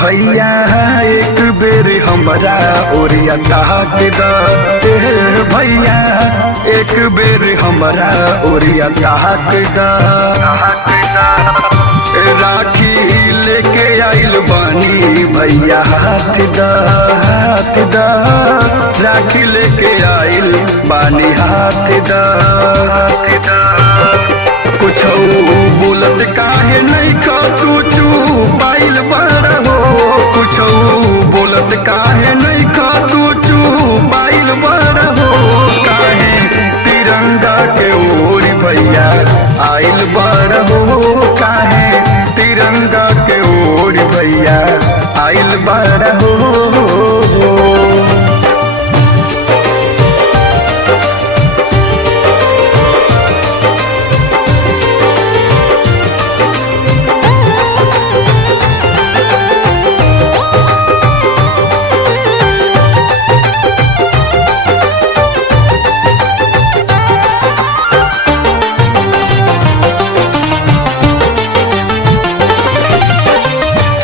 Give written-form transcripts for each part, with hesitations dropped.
भैया एक बेर हमरा ओरिया ताक द भैया एक बेर हमरा ओरिया ताक द राखी लेके आइल बानी भैया हाथ द राखी लेके आइल बानी हाथ द कुछ बोलत काहे नहीं का तू चुपाइल बड़ा हो कुछ बोलत काहे नहीं का तू चुपाइल बड़ा हो काहे तिरंगा के ओर भैया आइल बड़ा हो काहे तिरंगा के ओर भैया आइल बड़ा हो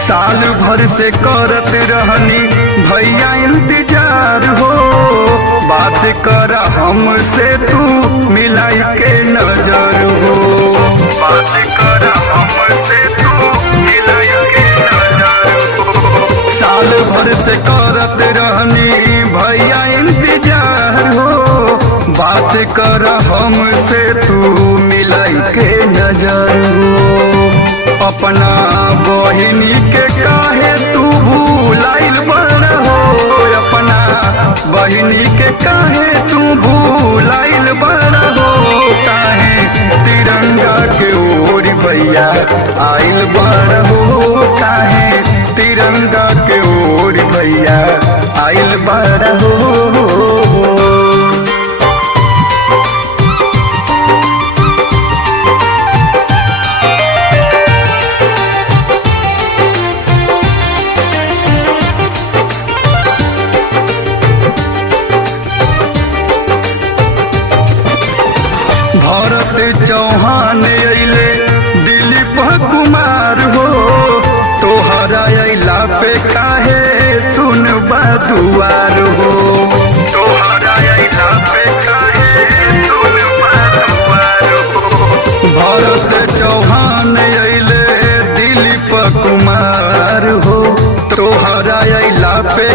साल भर से करत रहनी भैया इंतजार हो बात कर हमसे तू मिलाई के नजर हो बात कर हमसे तू मिलाई के नजर हो साल भर से करत रहनी भैया इंतजार हो बात कर हमसे तू मिलाई के नजर हो अपना बहिनी के काहे तू भूलाइल बड़ा हो अपना बहिनी के काहे तू भूलाइल बड़ा हो काहे तिरंगा के ओर भैया आइल बड़ा हो काहे तिरंगा के ओर भैया आइल बड़ा हो भरत चौहान अइले दिलीप कुमार हो तोहरा अइला पे काहे सुनबा दुआर हो तोहरा अइला पे काहे सुनबा दुआर हो भरत चौहान अइले दिलीप कुमार हो तोहरा अइला पे